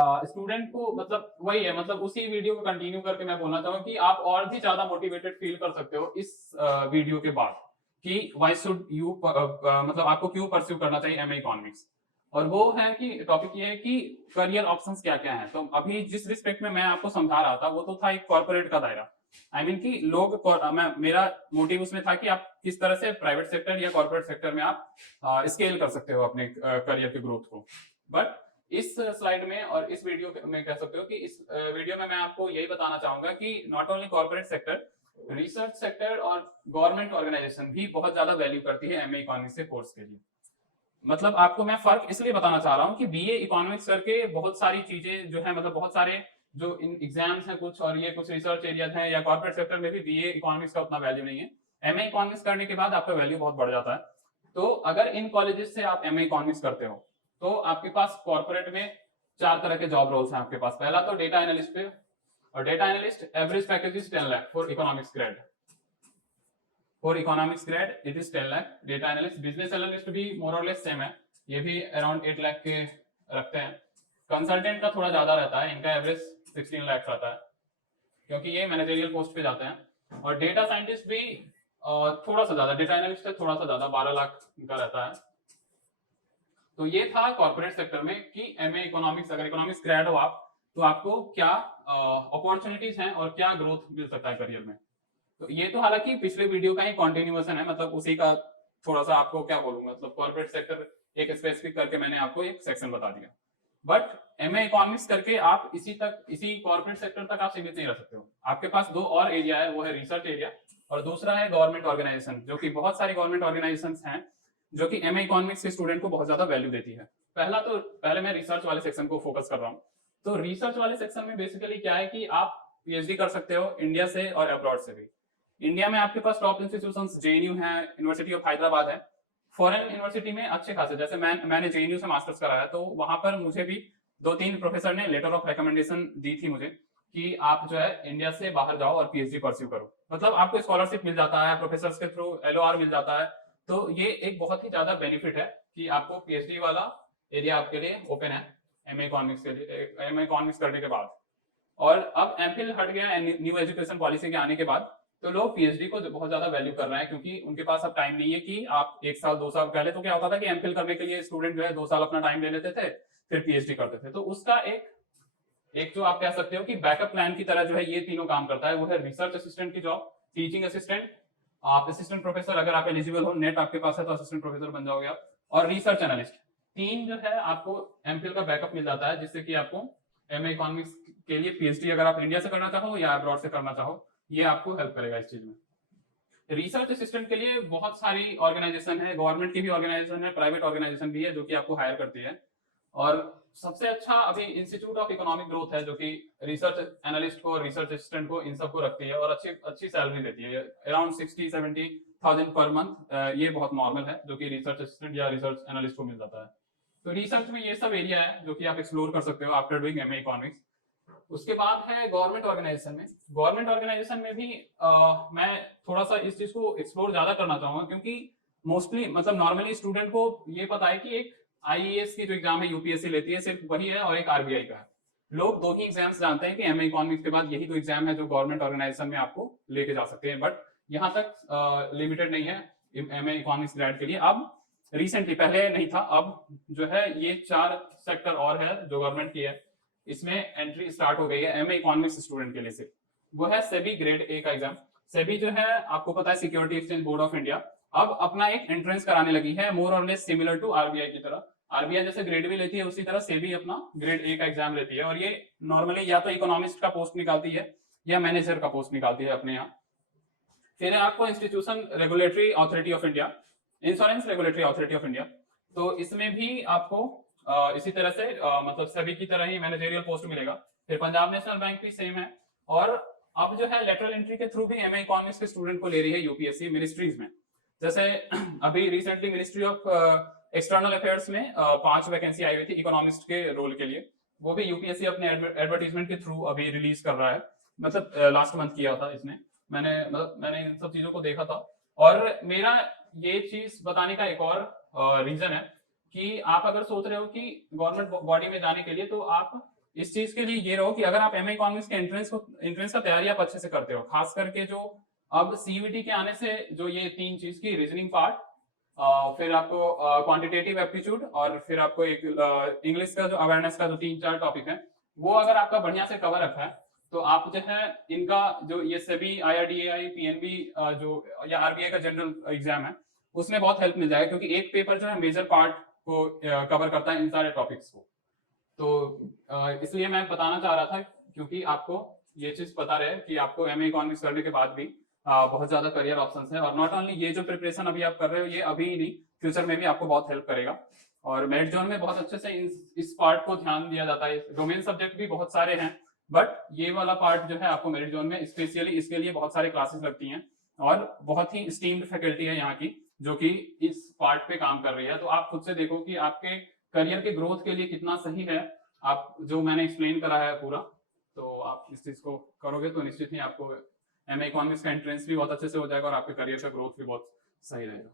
Student को मतलब वही है, मतलब उसी वीडियो को कंटिन्यू करके मैं बोलना चाहूंगा कि आप और भी ज्यादा मोटिवेटेड फील कर सकते हो इस वीडियो के बाद कि व्हाई शुड यू मतलब आपको क्यों परस्यू करना चाहिए एमए इकोनॉमिक्स। और वो है कि टॉपिक ये है कि करियर ऑप्शंस क्या क्या हैं। तो अभी जिस रिस्पेक्ट में मैं आपको समझा रहा था वो तो था एक कॉर्पोरेट का दायरा। आई मीन कि मेरा मोटिव उसमें था कि आप किस तरह से प्राइवेट सेक्टर या कॉर्पोरेट सेक्टर में आप स्केल कर सकते हो अपने करियर के ग्रोथ को। बट इस स्लाइड में और इस वीडियो में कह सकते हो कि इस वीडियो में मैं आपको यही बताना चाहूंगा कि not only corporate sector, research sector और गवर्नमेंट ऑर्गेनाइजेशन भी बहुत ज्यादा वैल्यू करती है एमए इकोनॉमिक्स के कोर्स के लिए। मतलब आपको मैं फर्क इसलिए बताना चाह रहा हूँ कि बीए इकोनॉमिक्स करके बहुत सारी चीजें जो है, मतलब बहुत सारे जो इन एग्जाम्स हैं कुछ, और ये कुछ रिसर्च एरियाज हैं या कॉर्पोरेट सेक्टर में भी बीए इकोनॉमिक्स का उतना वैल्यू नहीं है। एमए इकोनॉमिक्स करने के बाद आपका वैल्यू बहुत बढ़ जाता है। तो अगर इन कॉलेजेस से आप एमए इकोनॉमिक्स करते हो तो आपके पास कॉर्पोरेट में 4 तरह के जॉब रोल्स हैं आपके पास। पहला तो डेटा एनालिस्ट पे, और data analyst average package is 10 lakh for economics grade. For economics grade it is 10 lakh. Data analyst, business analyst भी मोर और लेस सेम है, ये भी अराउंड 8 लाख के रखते हैं। कंसल्टेंट का थोड़ा ज्यादा रहता है, इनका एवरेज 16 लाख रहता है क्योंकि ये मैनेजरियल पोस्ट पे जाते हैं। और डेटा साइंटिस्ट भी थोड़ा सा ज्यादा, डेटा एनालिस्ट से थोड़ा सा ज्यादा 12 लाख इनका रहता है। तो ये था कॉर्पोरेट सेक्टर में कि एमए इकोनॉमिक्स, अगर इकोनॉमिक्स ग्रेड हो आप तो आपको क्या अपॉर्चुनिटीज हैं और क्या ग्रोथ मिल सकता है करियर में। तो ये तो हालांकि पिछले वीडियो का ही कंटिन्यूएशन है, मतलब उसी का थोड़ा सा आपको क्या बोलूं, मतलब कॉर्पोरेट सेक्टर एक स्पेसिफिक करके मैंने आपको एक सेक्शन बता दिया। बट एमए इकोनॉमिक्स करके आप इसी कॉर्पोरेट सेक्टर तक आप सीमित नहीं रह सकते हो। आपके पास दो और एरिया है, वो है रिसर्च एरिया और दूसरा है गवर्नमेंट ऑर्गेनाइजेशन, जो कि बहुत सारी गवर्नमेंट ऑर्गेनाइजेशन हैं जो कि एमए इकोनॉमिक्स के स्टूडेंट को बहुत ज्यादा वैल्यू देती है। पहले मैं रिसर्च वाले सेक्शन को फोकस कर रहा हूँ। तो रिसर्च वाले सेक्शन में बेसिकली क्या है कि आप पीएचडी कर सकते हो इंडिया से और अब्रॉड से भी। इंडिया में आपके पास टॉप इंस्टीट्यूशंस जेएनयू है, यूनिवर्सिटी ऑफ हैदराबाद है। फॉरेन यूनिवर्सिटी में अच्छे खासे, जैसे मैंने जेएनयू से मास्टर्स कराया तो वहां पर मुझे भी 2-3 प्रोफेसर ने लेटर ऑफ रिकमेंडेशन दी थी मुझे कि आप जो है इंडिया से बाहर जाओ और पीएचडी परस्यू करो। मतलब आपको स्कॉलरशिप मिल जाता है, प्रोफेसर के थ्रू एलओआर मिल जाता है। तो ये एक बहुत ही ज्यादा बेनिफिट है कि आपको पीएचडी वाला एरिया आपके लिए ओपन है एमए इकोनॉमिक्स के लिए, एमए इकोनॉमिक्स करने के बाद। और अब एमफिल हट गया न्यू एजुकेशन पॉलिसी के आने के बाद, तो लोग पीएचडी को बहुत ज्यादा वैल्यू कर रहे हैं क्योंकि उनके पास अब टाइम नहीं है कि आप 1 साल 2 साल, पहले तो क्या होता था कि एमफिल करने के लिए स्टूडेंट जो है 2 साल अपना टाइम ले लेते थे फिर पीएचडी करते थे। तो उसका एक एक जो आप कह सकते हो कि बैकअप प्लान की तरह जो है ये तीनों काम करता है। वो है रिसर्च असिस्टेंट की जॉब, टीचिंग असिस्टेंट, आप असिस्टेंट प्रोफेसर अगर आप एलिजिबल हो, नेट आपके पास है तो असिस्टेंट प्रोफेसर बन जाओगे आप, और रिसर्च एनालिस्ट। तीन जो है आपको एमफिल का बैकअप मिल जाता है जिससे कि आपको एमए इकोनॉमिक्स के लिए पीएचडी अगर आप इंडिया से करना चाहो या अब्रॉड से करना चाहो, ये आपको हेल्प करेगा इस चीज में। रिसर्च असिस्टेंट के लिए बहुत सारी ऑर्गेनाइजेशन है, गवर्नमेंट की भी ऑर्गेनाइजेशन है, प्राइवेट ऑर्गेनाइजेशन भी है जो कि आपको हायर करती है। और सबसे अच्छा अभी इंस्टीट्यूट ऑफ इकोनॉमिक ग्रोथ है जो कि रिसर्च एनालिस्ट को, रिसर्च असिस्टेंट को, इन सबको रखती है और अच्छी अच्छी सैलरी देती है, अराउंड 60-70,000 पर मंथ। ये बहुत नॉर्मल है जो कि रिसर्च असिस्टेंट या रिसर्च एनालिस्ट को मिल जाता है। तो रिसर्च में ये सब एरिया है जो कि आप एक्सप्लोर कर सकते हो आफ्टर डूइंग एमए इकोनॉमिक्स। उसके बाद है गवर्नमेंट ऑर्गेनाइजेशन में। गवर्नमेंट ऑर्गेनाइजेशन में भी मैं थोड़ा सा इस चीज को एक्सप्लोर ज्यादा करना चाहूंगा क्योंकि मोस्टली मतलब नॉर्मली स्टूडेंट को ये पता है कि एक आईएएस की जो एग्जाम है यूपीएससी लेती है सिर्फ वही है और एक आरबीआई का है। लोग दो ही एग्जाम्स जानते हैं कि एमए इकोनॉमिक्स के बाद यही दो एग्जाम है जो गवर्नमेंट ऑर्गेनाइजेशन में आपको लेके जा सकते हैं। बट यहाँ तक लिमिटेड नहीं है एमए इकोनॉमिक्स ग्रेड के लिए। अब रिसेंटली, पहले नहीं था, अब जो है ये 4 सेक्टर और है जो गवर्नमेंट की है, इसमें एंट्री स्टार्ट हो गई है एमए इकोनॉमिक्स स्टूडेंट के लिए सिर्फ। वो है सेबी ग्रेड ए का एग्जाम। सेबी जो है आपको पता है security exchange board of India, अब अपना एक एंट्रेंस कराने लगी है मोर और लेस सिमिलर टू आरबीआई की तरह। आरबीआई जैसे ग्रेड बी लेती है उसी तरह सेबी अपना ग्रेड ए का एग्जाम लेती है और ये नॉर्मली या तो इकोनॉमिस्ट का पोस्ट निकालती है या मैनेजर का पोस्ट निकालती है अपने यहाँ। फिर आपको institution regulatory authority of India, insurance regulatory authority of India, तो इसमें भी आपको इसी तरह से मतलब सभी की तरह ही मैनेजरियल पोस्ट मिलेगा। फिर पंजाब नेशनल बैंक भी सेम है। और अब जो है लेटरल एंट्री के थ्रू भी एमए इकोनॉमिक्स के स्टूडेंट को ले रही है यूपीएससी मिनिस्ट्रीज में। जैसे अभी recently ministry of external affairs में 5 वैकेंसी आई हुई थी इकोनॉमिस्ट के रोल के लिए, वो भी यूपीएससी अपने एडवर्टीजमेंट के थ्रू अभी रिलीज कर रहा है। मतलब लास्ट मंथ किया था इसने, मैंने इन सब चीजों को देखा था। और मेरा ये चीज बताने का एक और रीजन है कि आप अगर सोच रहे हो कि गवर्नमेंट बॉडी में जाने के लिए तो आप इस चीज के लिए ये रहो कि अगर आप एमए इकोनॉमिक्स के एंट्रेंस का तैयारी आप अच्छे से करते हो, खास करके जो अब सीयूईटी के आने से जो ये 3 चीज की रीजनिंग पार्ट, फिर आपको क्वांटिटेटिव एप्टीट्यूड, और फिर आपको एक इंग्लिश का जो अवेयरनेस का जो 3-4 टॉपिक है, वो अगर आपका बढ़िया से कवर रखा है तो आप जो है इनका जो ये सभी आईआरडीएआई, पीएनबी जो या आरबीआई का जनरल एग्जाम है उसमें बहुत हेल्प मिल जाएगा, क्योंकि एक पेपर जो है मेजर पार्ट को कवर करता है इन सारे टॉपिक्स को। तो इसलिए मैं बताना चाह रहा था, क्योंकि आपको ये चीज पता रहे कि आपको एमए इकोनॉमिक्स करने के बाद भी बहुत ज्यादा करियर ऑप्शंस है, और नॉट ओनली ये जो प्रिपरेशन अभी आप कर रहे हो ये अभी ही नहीं, फ्यूचर में भी आपको बहुत हेल्प करेगा। और मेरिट जोन में बहुत अच्छे से इस पार्ट को ध्यान दिया जाता है। डोमेन सब्जेक्ट भी बहुत सारे हैं, बट ये वाला पार्ट जो है आपको मेरिट जोन में स्पेशली इसके लिए बहुत सारे क्लासेस लगती हैं, और बहुत ही स्टीम्ड फैकल्टी है यहाँ की जो कि इस पार्ट पे काम कर रही है। तो आप खुद से देखो कि आपके करियर के ग्रोथ के लिए कितना सही है आप जो मैंने एक्सप्लेन करा है पूरा। तो आप इस चीज को करोगे तो निश्चित ही आपको एमए इकोनॉमिक्स का एंट्रेंस भी बहुत अच्छे से हो जाएगा और आपके करियर का ग्रोथ भी बहुत सही रहेगा।